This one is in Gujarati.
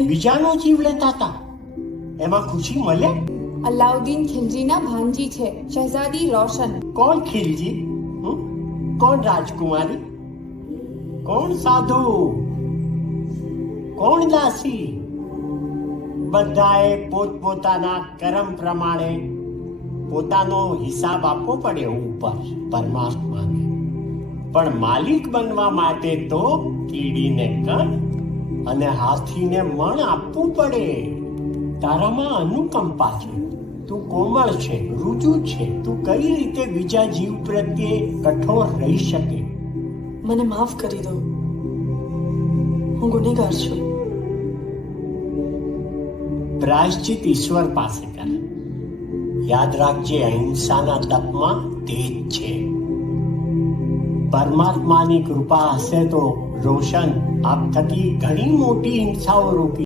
બીજાનો જીવ લેતા હતા, એમાં ખુશી મળે? અલાઉદ્દીન ખિલજીના ભાંજી છે, શહેઝાદી રોશન. કોણ ખિલજી? કોણ રાજકુમારી? કોણ સાધુ? કોણ દાસી? બધાએ પોતપોતાના કર્મ પ્રમાણે પોતાનો હિસાબ આપવો પડે ઉપર પરમાત્માને. પણ માલિક બનવા માટે તો કીડીને કણ અને હાથીને મણ આપવું પડે. તારામાં અનુકંપા છે, તું કોમળ છે, રુજુ છે, તું કઈ રીતે બીજા જીવ પ્રત્યે કઠોર રહી શકે? મને માફ કરી દો, હું ગુનેગાર છું. પ્રાયશ્ચિત ઈશ્વર પાસે કર. યાદ રાખજે, અહિંસાના તપમાં તેજ છે. પરમાત્માની કૃપા હશે તો રોશન આપ થકી ઘણી મોટી હિંસાઓ રોકી